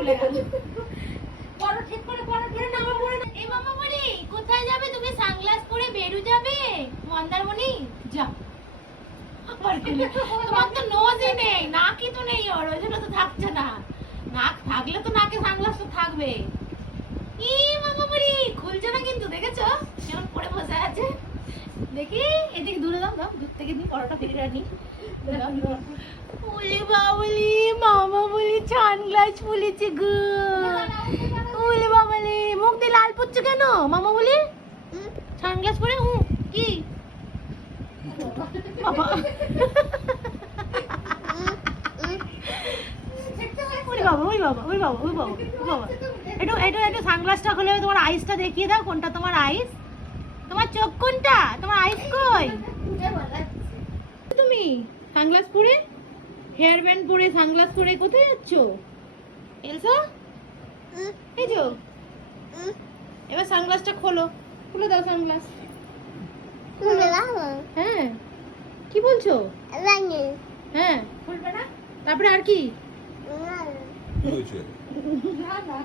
খুলে গেল। পরো ঠিক করে পরো ধরে নামা পড়ে না। এই মামা বলি কোথায় যাবে তুমি? সানগ্লাস পরে বেরু যাবে মন্দারমণি? যা তোমার তো নোজই নেই, নাকই তো নেই, ওর ওই জন্য তো থাকছে না। নাক থাকলে তো নাকে সানগ্লাস তো থাকবে। ই মামা বলি খুলছে না কিন্তু, দেখেছো কেমন পরে বসে আছে। দেখি এদিকে দূরে দাও, দাও দূর থেকে নি পরোটা ফিরে আনি। ওলে বাবলি মামা বলি সানগ্লাস খুলেছে গো। ওলে বাবলি মুখ দিয়ে লাল পড়ছে কেন মামা বলি? সানগ্লাস পরে কি বাবা? ওরে বাবা ওই বাবা ওই বাবা ওই বাবা ওই বাবা, একটু সানগ্লাসটা খুলে তোমার আইসটা দেখিয়ে দাও। কোনটা তোমার আইস? তোমার চোখ কোনটা? তোমার আইস কই? তুমি সানগ্লাস পরে, হেয়ার ব্যান্ড পরে, সানগ্লাস পরে কোথায় যাচ্ছ এলসা? এই যে এবার সানগ্লাসটা খোলো, খুলে দাও সানগ্লাস। হ্যাঁ কি বলছো? হ্যাঁ খুলবে না, তারপরে আর কি? কি হয়েছে? না না